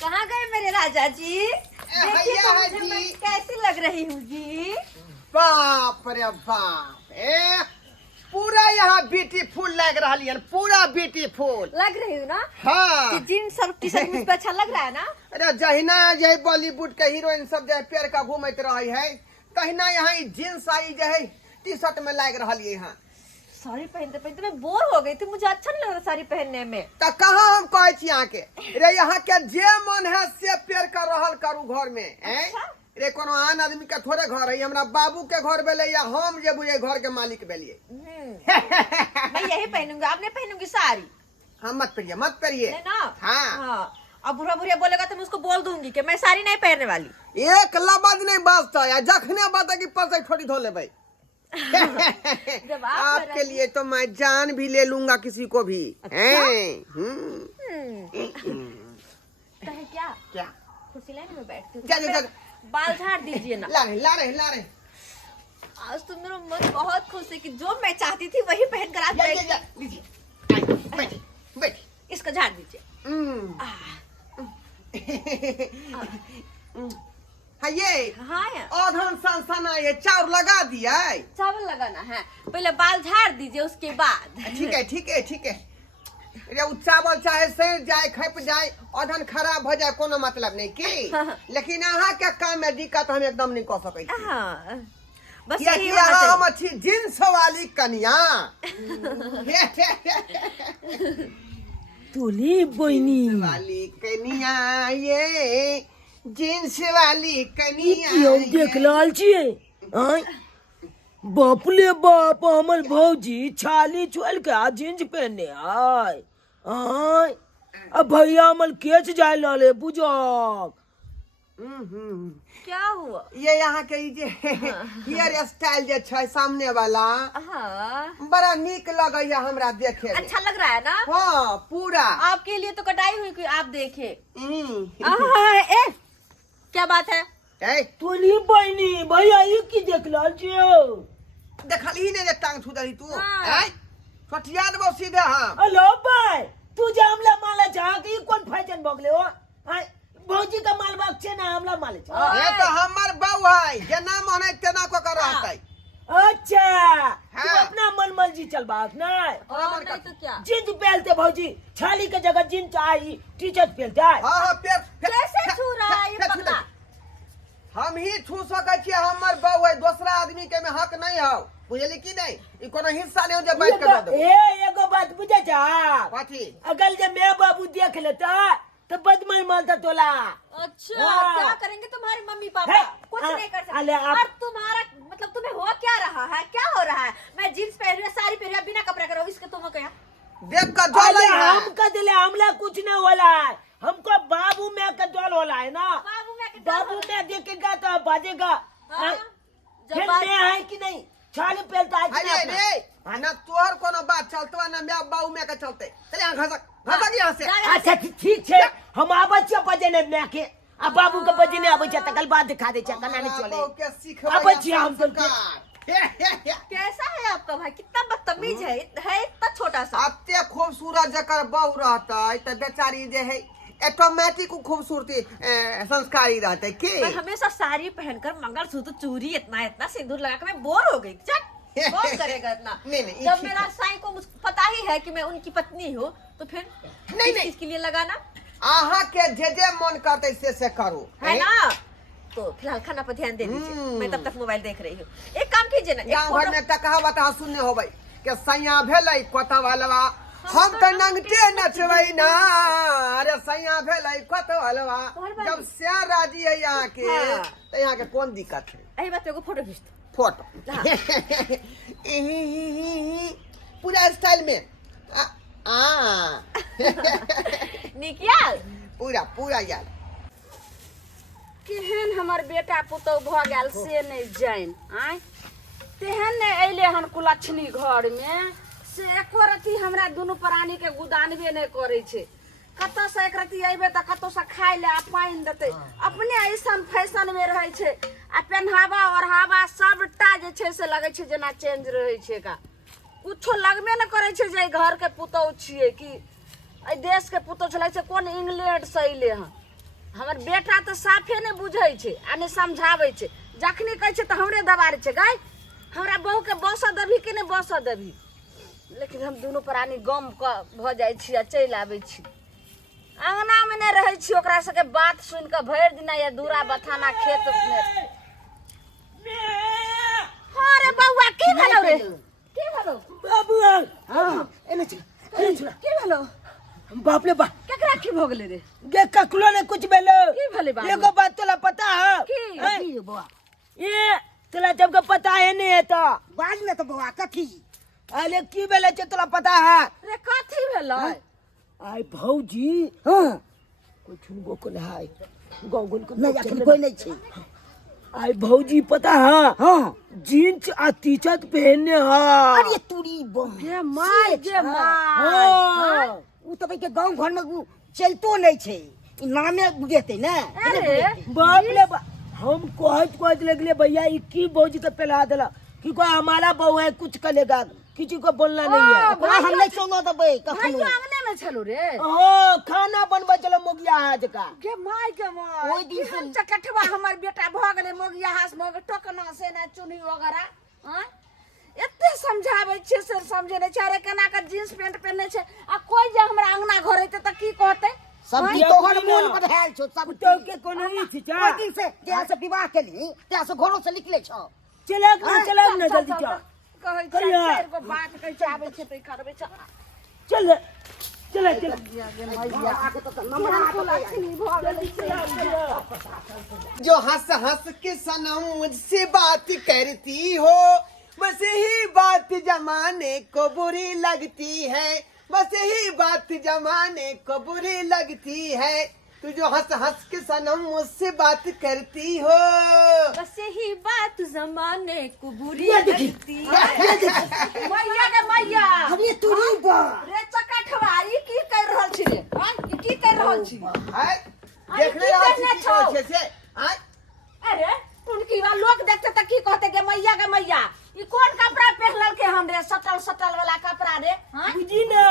कहाँ गए मेरे राजा जी? देखिए तो मुझे जी। मैं कैसी लग रही हूँ जी? बाप रे बाप पूरा यहाँ ब्यूटीफुल लग रहा है, पूरा ब्यूटीफुल लग रही हूँ ना? हाँ। जीन्स और टी शर्ट मुझ पे अच्छा लग रहा है ना? अरे जहिना यही बॉलीवुड के हीरोइन सब जो है पेड़ का घूमत रही है, तहिना यहाँ जींस आई जो है टी शर्ट में लग रहा है। यहाँ साड़ी पहनते पहनते मैं बोर हो गई थी, मुझे अच्छा नहीं लग रहा साड़ी पहनने में। तो कहाँ हम कहे छी यहाँ के रे, यहाँ के जे मन है से पेड़ कर रहल करू घर में। अच्छा? रे कोनो आन आदमी के थोड़े घर है, हमरा बाबू के घर बेले या हम जे बुझे घर के मालिक बेलिए। मैं यही पहनूंगी, आप नहीं पहनूंगी साड़ी? हाँ मत करिए मत करिए है ना? हाँ। अब बुरा बुरा बोलेगा तो मैं उसको बोल दूंगी कि मैं साड़ी नहीं पहनने वाली। एक लबज नहीं बचता है, जखने बात की परसे थोड़ी धो ले भाई। जब आप आपके लिए तो मैं जान भी ले लूंगा किसी को भी। कहे क्या क्या कुर्सी लाइन में बैठती हूँ, जा, जा, जा। बाल झाड़ दीजिए ना। ला रहे आज तो मेरा मन बहुत खुश है कि जो मैं चाहती थी वही पहन कर आप लीजिए बैठिए बैठिए। इसको झाड़ दीजिए। हाँ ये हाँ यार, औधन सनसना ये चाउर लगा दिया। चावल लगाना है, पहले बाल झाड़ दीजिए उसके बाद। ठीक है रे, उ चावल चाहे सड़ जाए खप जाए औधन खराब हो जाए कोनो मतलब नहीं की। लेकिन अहाँ के काम में दिक्कत हम एकदम नहीं कर सके। हाँ, बस या यही कि होना हम चाहिए। अच्छी जींस वाली कन्या। तुली बहिनी वाली कन्या ये जींस वाली कन्या कियो देख लाल छियै आय बाप ले बाप हमर भौजी छाली चोल के आ जींस पहने आय आय अब भैया हमर केच जाय लाले बुझक क्या हुआ? ये यहाँ के जे हेयर स्टाइल जे छै सामने वाला हाँ, बड़ा नीक लगे है हमरा देखे में। अच्छा लग रहा है ना? हाँ पूरा। आपके लिए तो कटाई हुई कि आप देखे। हम्म। क्या बात है? तुली बहिनी भैया ई की देख लाल छियै देखल ही नहीं टांग छुदरी तू। हाँ। छोटिया देबो सीधे हम। हेलो भाई तू जे हमला माला चाह के ई कोन फैशन भगले हो आय भौजी का माल बाग छे ना हमला माले चाह ये तो हमर बहू है, जेना मन है तेना को कर रहतै। अच्छा तू हाँ। अपना मन मर्जी चल बात नहीं और नहीं तो क्या? जींस पहनते भौजी छाली के जगह जींस आई टी शर्ट पहनते है हाँ कैसे छू रहा है ये पगला? हम ही छू सकै छियै, हमर बहू है, दूसरा आदमी के में हक नहीं हो, बुझली की नहीं? ई कोनो हिस्सा नहीं हो जे बैठ के दे दो। एगो बात बुझे जा कथी? अगल जे मैं बाबू देख लेता तो बदमाश मानता तोला अच्छा, हाँ। क्या करेंगे तुम्हारी मम्मी पापा? है, कुछ हाँ, नहीं कर अले सकते। आप- और तुम्हारा मतलब तुम्हें हो क्या रहा है? क्या हो रहा है? मैं जींस पहन रही हूँ, साड़ी पहन रही हूँ, बिना कपड़े करो, इसके तुम क्या? देख कर जलै है। हम का दिले हमला कुछ नहीं होला है हमको बाबू में का डोल होला है ना बाबू मैं के बाबू में देखेगा तो बाजेगा हाँ, जब फिर बात- मैं है कि नहीं छाली पहनता है कि अरे नहीं अपना? रे ना तोहर कोनो बात चलतो ना मैं बाबू में के चलते। चल यहाँ घसक यहाँ से। जा- अच्छा ठीक छे हम आबै छियै बजेने मैं के आ बाबू के बजेने आबै छै तकल बाद दिखा दे छै कना नहीं बाबू चले के सिखबै आबै छियै हम तो कैसा है आपका भाई? कितना बदतमीज है इतना छोटा सा। अते खूबसूरत जकर बहू रहतै त बेचारी जे है ऑटोमेटिक खूबसूरती संस्कारी रहतै की। मैं हमेशा साड़ी पहनकर मंगलसूत्र चूड़ी इतना इतना सिंदूर लगा के मैं बोर हो गई। चल कौन करेगा इतना? नहीं, जब ठीक मेरा साईं को मुझे पता ही है कि मैं उनकी पत्नी हूँ तो फिर नहीं। किसके लिए लगाना अहाँ के जे मन करतै से करू है ना? तो फिलहाल खाना पर ध्यान दे दीजिए, मैं तब तक मोबाइल देख रही हूँ। एक काम कीजिए ना, एक गाँव घर फोटो- में एकटा कहावत अहाँ सुनने होबै के सैया भेलै कोतवालवा हम तो नंगटे नचबै ना। अरे सैया भेलै कोतवालवा और बात- जब श्यार राजी है यहाँ के हाँ। तो यहाँ के कौन दिक्कत है? यही बात को फोटो खींच दो। फोटो हाँ। पूरा स्टाइल में निकिया पूरा यार। केहन हमर बेटा पुतौ भ गेल से नहीं जान आय तेहन ने अइले हन कुलछनी घर में से एको रति हमरा दुनू प्राणी के गुदानबे नहीं करे छे। कतौ से एक रति अइबे त कतौ से खाय ले आ पाइन देते अपने ऐसन फैशन में रहे छे आ पहनावा ओढ़ावा सबटा जे छे से लगे छे जेना चेंज रहे छे का कुछो लगबे न करे छे जे घर के पुतौ छिए कि देश के पुतौ छलै से कोन इंग्लैंड से अइले हन हमर बेटा तो साफे नहीं बुझै छै आ नहीं समझाबै छै। जखनी कहै छै तो हमरे दबारे छै गाय हमरा बहू के बस देबी कि नहीं बस देबी। लेकिन हम दोनों प्राणी गम भ जाइ छी आ चलि आबै छी। अंगना में नहीं रहै छी ओकरा सबके बात सुन के भरि दिन या दूरा बथाना खेत में। हाँ रे बउआ की भेलौ रे की भेलौ बाबू हाँ एने चल की भेलौ बाप रे बाप केकरा की भ गेलै रे गे ककलो ने कुछ बेलो की भेलै बाबू एगो बात तोला पता है की हैं? ये तोला जब का पता है नहीं है तो बाज में तो बउआ कथी अरे की बेले छै तोला पता है रे कथी भेलै आई भौजी हाँ कोई छुनबो को नहीं है गाँव गुन को नहीं अखनी कोई नहीं छै आई भौजी पता है हाँ जींस आ टी शर्ट पहनने है अरे तूरी बम गे माय गे माय हाँ उ तो भाई के गांव घर में उ चलतो नहीं छै इ नामे देते ना अरे बाप रे बाप हम कहत लगले भैया ई की भौजी के पहला देला कि कोई हमारा बहू है कुछ करेगा किसी को बोलना नहीं है ओकरा हम नहीं सुनो देबै भाइयो कखनो अंगने में छलो रे हाँ खाना बनबा चलो मोगिया आज का गे माय ओइ दिन से- हम चकठवा हमर बेटा भ गेलै मोगिया हास मग टोकना से ना चुनी वगैरह हां एते समझाबै छै से समझे नै छै। अरे केना के जींस पैंट पहनने छै आ कोई जे हमरा अंगना घर एते त की कहतै सब हाँ, की तो ये हर बोलिए। मन बढ़ायल छौ सब तो के कोनो नहीं थी चा ओइ दिन से जहाँ से विवाह केली तहाँ से घरों से निकले छौ चलक ना जल्दी चा कहै छै कहिया? चार गो बात कहै छै आबै छै त करबै छ चल चल चल आके तो नंबर आके लक्ष्मी भ गेलै जो हंस हंस के सनम मुझसे बात करती हो बस यही बात जमाने को बुरी लगती है बस यही बात जमाने को बुरी लगती है तू जो हंस हंस के सनम मुझसे बात करती हो बस यही बात जमाने को बुरी ये देखी। लगती है। मैया गे मैया अरे तूरी बा रे चकठवा ई की कर रहल छी रे हां ई की कर रहल छी है देखने रहा छी की अच्छे से हैं अरे उनकी वा लोग देखते त की कहते गे मैया ई कोन कपड़ा पहनल के हम रे सटल वाला कपड़ा रे हां बुझी ना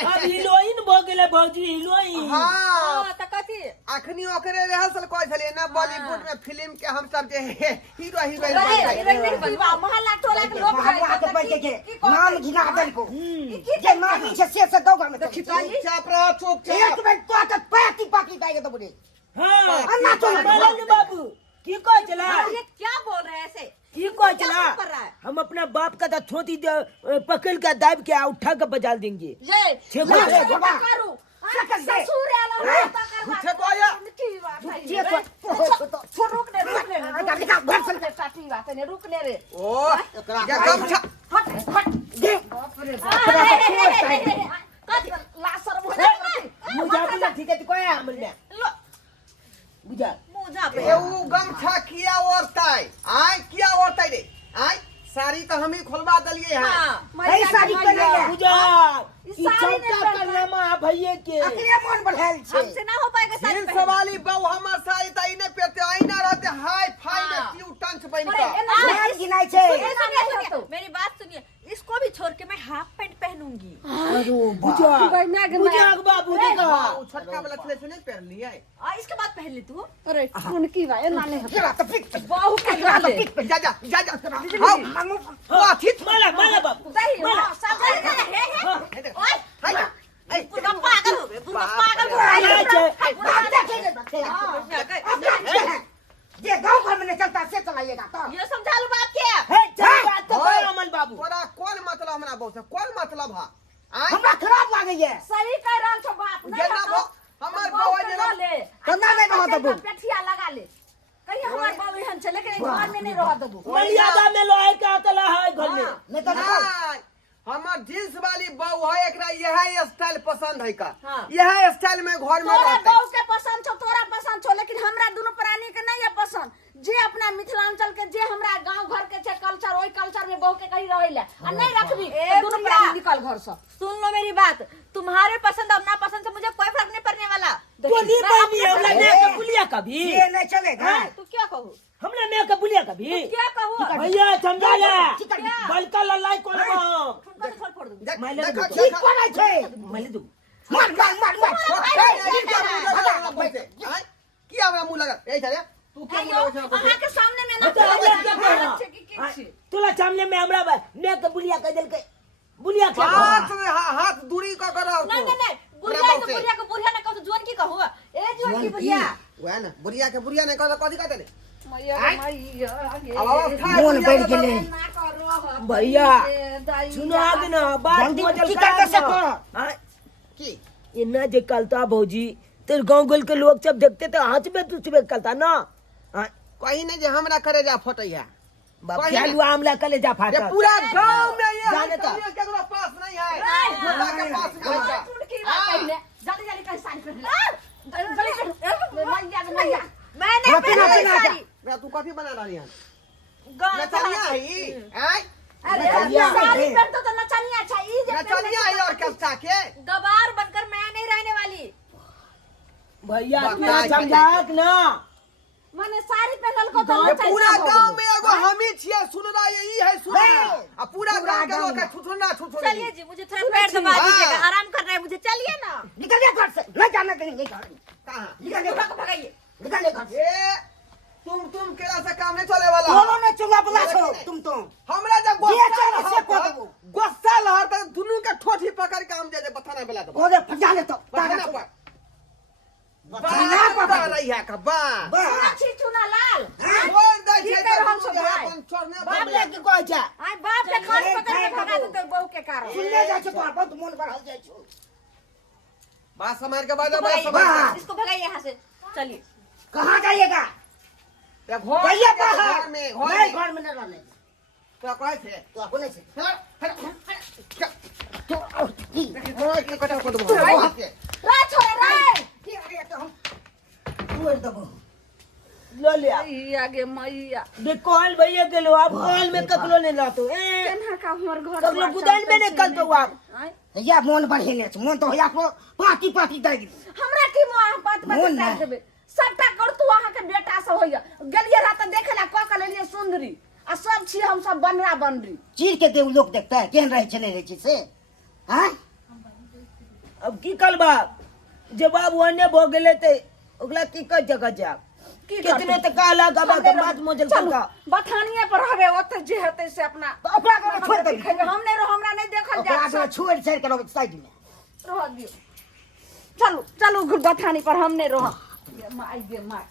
अब हिलोइन भ गेले भौजी हिलोइन हाँ हाँ, त कथी अखनी ओकरे रिहर्सल करै छलिए ना बॉलीवुड में फिल्म के हम सब जे हीरो हीरोइन अरे बन हीरोइन की वा मोहल्ला टोला के लोग भगवा के बैठ के नाम घिना देल को ई की जे नाम छे से गौगा में देखी तो ई चुप रह चुप एक मिनट तो के पाती पाकी जाएगा तो बोले हाँ अन्ना तो मलंग बाबू की कह चला ये क्या बोल रहे हैं ऐसे की कह क्या चला कर रहा है? हम अपना बाप का तो छोटी पकड़ के दाब के उठा के बजा देंगे जे छे मैं को- क्या करूं सकल से। ससुर आला तो करवा छे को आया। की बात है ये तो छोड़ रुक ने टाटी बात है रुक ने रे ओ ये गमछा हट दे बाप रे बाप कत लासर मुझे मुझा बुझा ठीक है तो कोई हमने बुझा मुझा पे ये वो गमछा किया ओरताई आय किया ओरताई रे आय साड़ी तो हम ही खोलवा दलिए हैं हाँ नहीं साड़ी पहने ले। बुझा इस ई साड़ी ने छोटा पहना। कलमा भैये के अखरे मन बढ़ायल छे हमसे ना हो पाएगा साड़ी जींस पहनना। वाली बहू हमार साड़ी ताई ने पहनते आई ना रहते हाई फाई में हाँ। क्यों टंच बन अरे का नाम गिनाई छे सुनिए, मेरी बात सुनिए इसको भी छोड़ के मैं हाफ पैंट पहनूंगी। बुझा मैं बुझा बाबू देखा वो छोटका वाला थले सुने पहन लिया है इसके बाद पहन ले तू। अरे उनकी बा ना ले ये तो फिट बाहु के गाले जा हां मानो वो ठीक माला माला बाबू दही हां सब हे ओए हाय पूरा पागल हो गए पूरा पागल हो गए। ये गांव घर में नहीं चलता से चलाइएगा तो ये समझा लो बात क्या हे चल बात तो कोई अमल बाबू तोरा कौन मतलब हमरा बहुत कौन मतलब है आय हमरा खराब लागे ये सही कह रहल छौ बाप जेना हमर बौआ जेना ले केना नहीं रह देबू? पेठिया लगा ले कहीं हमर बाबू एहन छै लेकिन घर में नहीं रह देबू मर्यादा में लोहे का अतला है घर में नहीं तो देखो नहीं, हमर जींस वाली बहू है एकरा यह स्टाइल पसंद है का हाँ। यह स्टाइल में घर में तोरा रहते बहू के पसंद छौ तोरा पसंद छौ लेकिन हमरा दोनों प्राणी के नहीं है पसंद जे अपना मिथिलांचल के जे हमरा गांव घर के छै कल्चर ओई कल्चर में बहू के कहीं रहैले आ नहीं रखबी ए दोनों बुढ़िया। प्राणी निकल घर से सुन लो मेरी बात तुम्हारे पसंद और ना पसंद से मुझे कोई फर्क नहीं पड़ने वाला। तो नहीं पानी हमला में का बुलिया कभी ये नहीं चलेगा तू क्या कहूँ हमला में का बुलिया कभी क्या कहूँ भैया समझा ले क्या? बलका ललाई कोन ठुमका से फोड़ दूंगी। देख- मैले देखो- देखो। देखो- कोना छे मैले दू मार मार मार मार आय, उ लगा ए चले तू क्या आयो, बोले वैसे अहाँ के सामने में ना अच्छा, बोले, क्या कह रहा? अच्छे की की छी। तोला सामने में हमरा ने के बुलिया कह देल के बुलिया क्या हाथ हाथ दूरी का करो नहीं नहीं नहीं बुढ़िया को बुढ़िया ना कहू जोन की कहू ए जोन की बुढ़िया वह ना बुढ़िया के बुढ़िया नहीं कह कथी कहते मैया आय? मैया अब अवस्था मोन बैठ गेले ना करो हम। भैया दाई सुनो आगे ना बात जल्दी मजल की खराब करके ना। सको। हाँ, की ये ना जे कलता भौजी तेरे गांव गोल के लोग सब देखते थे हाथ में तुझ में कलता ना हाँ, कहीं नहीं जे हमरा करे जा फटैया बाप कहीं क्या नहीं। लुआ आमला कले जा ये फाटा पूरा गांव में ये जाने तो। केकरो पास नहीं है पूरा के पास नहीं है चुटकी बात पहले जल्दी जल्दी कहीं साड़ी पहन ले जल्दी जल्दी मैया मैया मैंने रोटी ना पहनी बना साड़ी रे तू कथी बना रही है गाँव नचनिया है आई अरे नचनिया साड़ी है। पहन तो नचनिया अच्छा ई जे नचनिया है और कस्ता के गवार बनकर मैं नहीं रहने वाली भैया बाप इतना रे, समझाक ना माने साड़ी पहनल को तो ये नचनिया पूरा हो गांव गेलै। में एगो हम ही छिए सुन रहा यही है सुन आ पूरा गांव के लोग के छुछुना छुछुना चलिए जी मुझे थोड़ा पैर दबा दीजिएगा आराम करना है मुझे चलिए ना निकल जा घर से नहीं जाना कहीं नहीं घर कहां निकल जा बुढ़ा को भगाइए निकल जा घर से ए तुम केला से काम नहीं चले वाला दोनों ने चुंगा बुला छो तुम तो हमरा जब ये चलो से को देबो। गुस्सा लहर तक दुनू के ठोठी पकड़ के हम जे बथाना बेला दबो ओरे फजा ले तो बथाना पर बथाना बथाना पर रही है का बा पूरा छी चुना लाल छोड़ दे की छै कर हम तो सब भाई? अपन छोड़ने बाप पर ले के कह जा आय बाप के खान चलिए, पकड़ के खाए भगा बाबू। देते बहू के कारण सुन ले जा छो तो बहुत मन बढ़ल जाय छो बात समार के बाद इसको बात भगाइए, समार के इसको भगाइए यहाँ से चलिए कहां जाइएगा ये घर भैया के बाहर घर में नहीं घर में न रहने तो कहे थे तो अपने से तो तो की घर के कटा को दबो रे छोरे रे की अरे तो हम तू दबो लो ले आ। मैया गे मैया दे कॉल भैया के लो आप कॉल में ककलो ने लातो ए केना का हमर घर ककलो गुदान में ने कल तो आप आय या मन बढ़ेने छ मन तो या को पार्टी पार्टी दे दी हमरा की मोह बात बात मोन कर ना। देबे सबटा कर तू अहाँ के बेटा से होइया गेलिए रात देखे ला क के लेलिए सुंदरी आ सब छी हम सब बनरा बनरी चीर के देव लोग देखता है केहन रहे चले रहे छी से हां अब की कल बाप जब आप वने भो गेले ते ओकला की कर जगह जा की कितने तक काला गबा के बात मोजल का बथानिए पर हवे ओते जे हेते से अपना तो ओकरा के छोड़ दे हम नहीं रहो हमरा नहीं देखल जा ओकरा के छोड़ छाड़ के रहो साइड में रह दियो चलो चलो बथानी पर हम नहीं रहो ये माई गे माई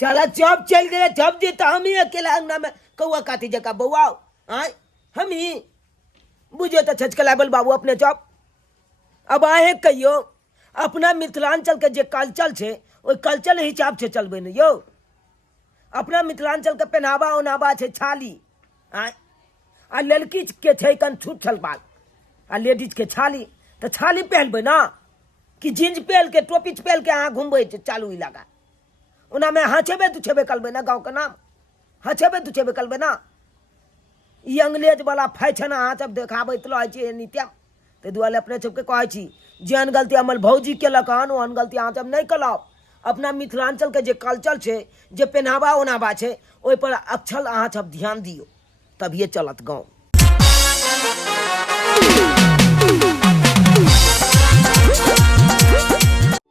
चला जब चल गए जब जे तो हम ही अकेला अंगना में कौआ काती जका बउआओ आय हम ही बुझे तो छचकलाबल बाबू अपने चौप अब आए कहियो अपना मिथिलांचल के जे कल्चर छे ओई कल्चर हिसाब से चलबे न यो अपना मिथिलांचल के पहनावा ओनावा छे छाली आय आ लड़की के छे कन छूट छलबाल आ लेडीज के छाली तो छाली पहनबे ना कि जींस पहन के टोपी पहन के अहाँ घूमबे चालू इलाका ओना में हँचेबे तुछेबे कलबे ना गाँव के नाम हँचेबे तुछेबे कलबे ना ई अंग्रेज वाला फैशन अहाँ सब देखाबैत रहे छी नित्या ताहि दुआरे अपने सबके कहै छी जेहन गलती हमर भौजी केलक हन ओहन गलती अहाँ सब नहीं कलब अपना मिथिलांचल के जे कल्चर छै जे पहनावा ओनावा छै ओहि पर अक्षर अहाँ सब ध्यान दियौ तभिए चलत गाँव